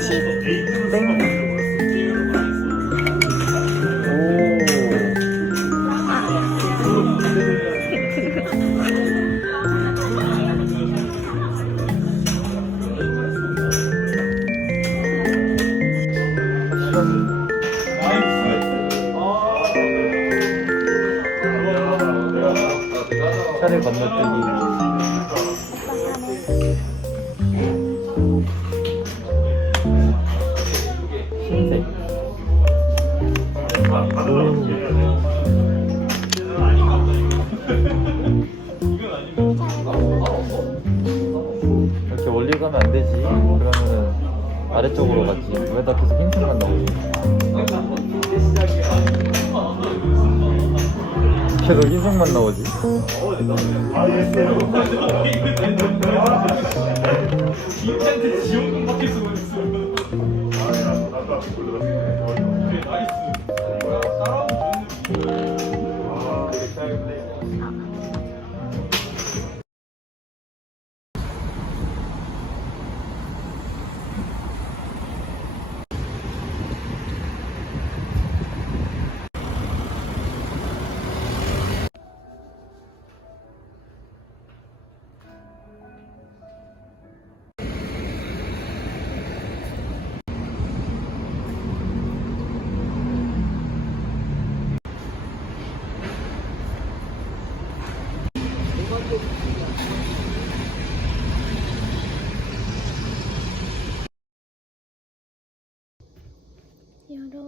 10 땡. 차를 건너뛰기. 아래쪽으로 가지. 왜나 계속 흰색만 나오지? 계속 흰색만 나오지? 여러분 개강이에요 다이어 리에다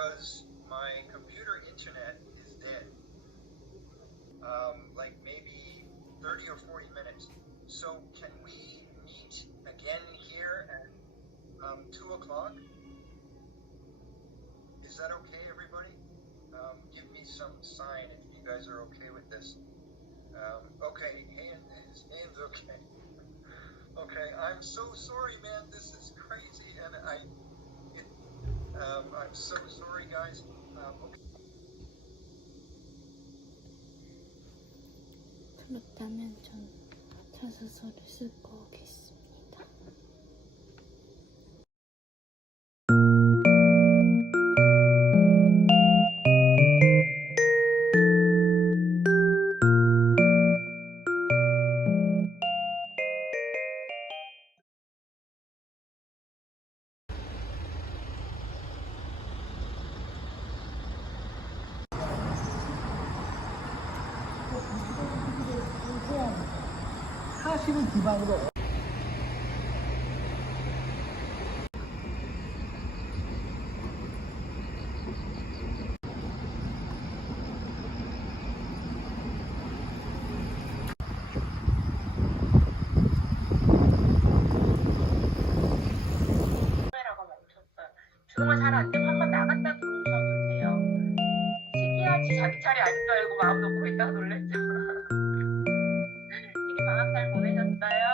because my computer internet is dead. Um, like maybe 30 or 40 minutes. So can we meet again here at um, 2 o'clock? Is that okay, everybody? Um, give me some sign if you guys are okay with this. Um, okay, hand, his hand's okay. Okay, I'm so sorry, man. This is crazy, and I, um, I'm so sorry, guys. Um, okay. 그렇다면 전 자소서를 쓸 거겠습 멈췄어요. 조용히 잘안 되고 한번 나갔다 들어오셔도 돼요. 시기하지 자기 차례 아닌 줄 알고 마음 놓고 있다가 놀랬죠. 보내셨어요?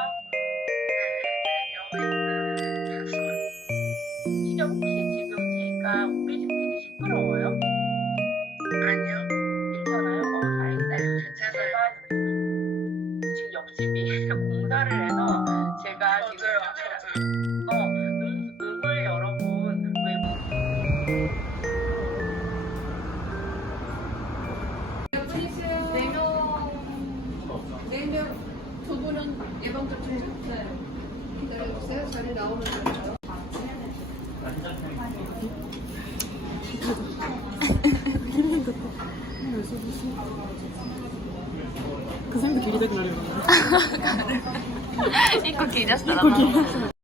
그 사람도 길이다 길이 이거 길었어. 타임랩스?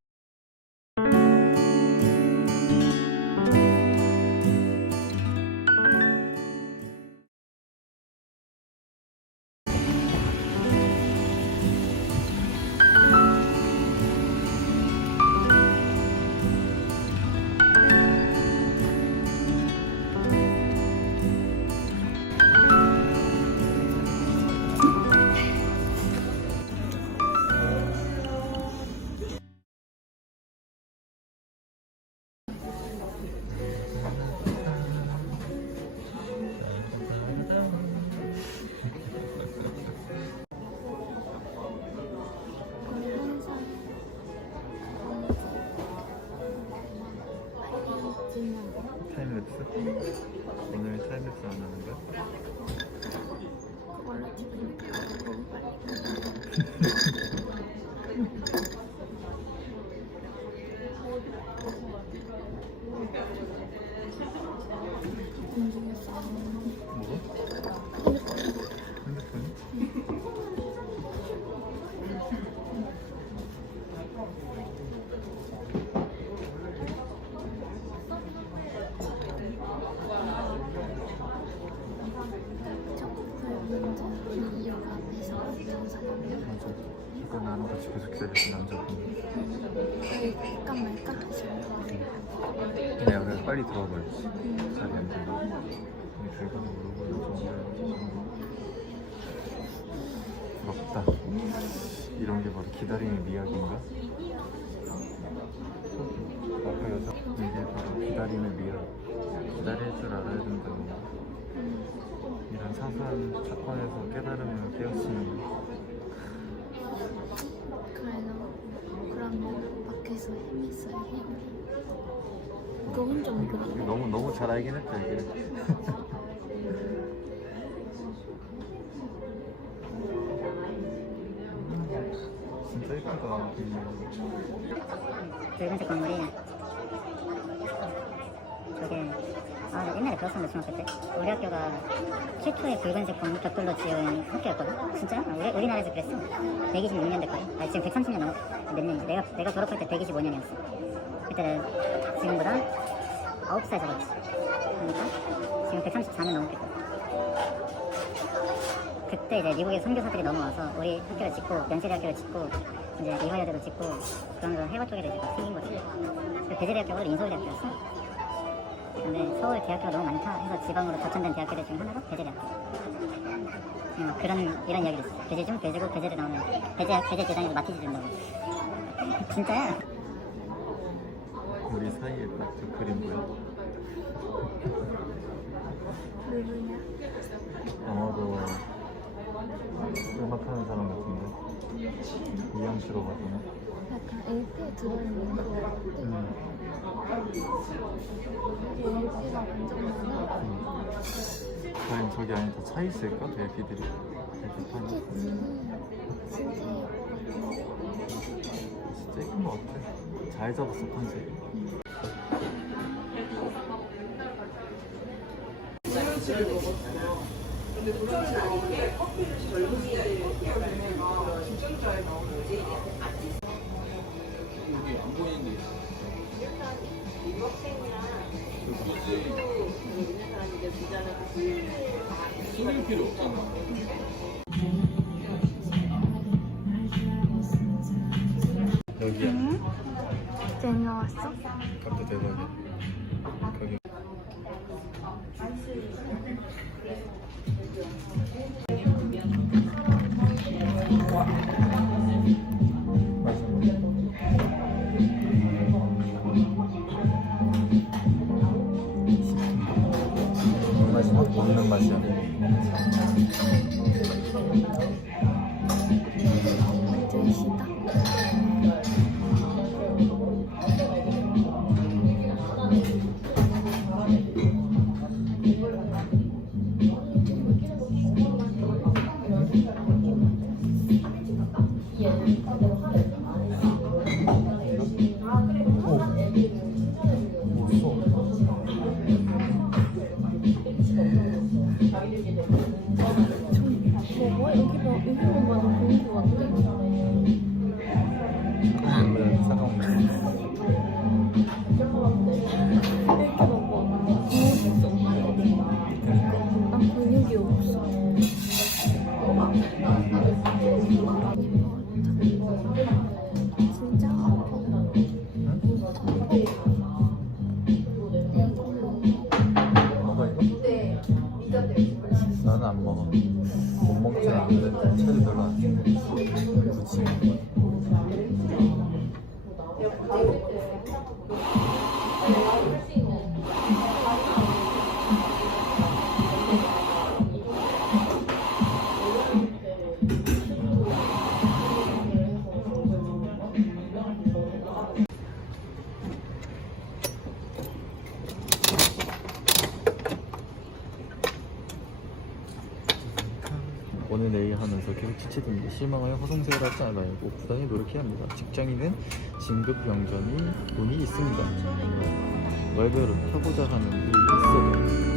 계속 기다렸던 남자분. 할까 말까 하시면서 내가 그냥 빨리 들어가 버렸지. 자리 안 되고. 근데 주변에 물어보는 좋은데. 부럽다. 이런 게 바로 기다림의 미학인가? 아까 여자 이게 바로 기다림의 미학. 기다릴 줄 알아야 된다고. 이런 사소한 사건에서 깨달음을 깨우치는 거. 그래서 그러면 밖에서 헤맸어요 헤매 그건 좀 그렇고 너무 너무 잘 알긴 했다 이게. 진짜 예쁘다. 붉은색 건물이 저게 아, 나 옛날에 배웠었는데 중학교 때. 우리 학교가 최초의 붉은색 건물 벽돌로 지은 학교였거든. 진짜? 아, 우리, 우리나라에서 그랬어. 126년 됐거든 아, 지금 130년 넘었 몇 년이지? 내가, 내가 졸업할 때 125년이었어. 그때 지금보다 9살 적었지. 그러니까 지금 134년 넘었겠거든 그때 이제 미국의 선교사들이 넘어와서 우리 학교를 짓고 연세대 학교를 짓고 이제 이화여대도 짓고 그런 거 해와 쪽에도 이제 막 생긴 거지. 그 배재대 학교가 원래 인서울대학교였어. 근데 서울 대학교가 너무 많다 해서 지방으로 저천된 대학교들 중에 하나가 배재대 학교. 어, 그런 이런 이야기를 있어. 배재 중 배재고 배재대 나오면 배재 배재 대장에서 마티즈 준다고. 진짜야? 우리 사이에 딱그 그림 뭐야? 누구냐? 아마도 음악하는 사람 같은데 이양시로 가더나? 약간 LP에 들어있는 거 음. LP가 완전 많아 과연 저기 안에 다 차 있을까? LP들이 LP 파는 진짜 예쁜 것 같아 잘 잡았어 컨셉 여기야. 쟤네 왔어? 깜짝 대박이야 嗯 오늘 내일 하면서 계속 지체됩니다. 실망하여 허송세를 하지 말고 부단히 노력해야 합니다. 직장인은 진급 영전이 운이 있습니다. 말대로 하고자 하는 일이 있어도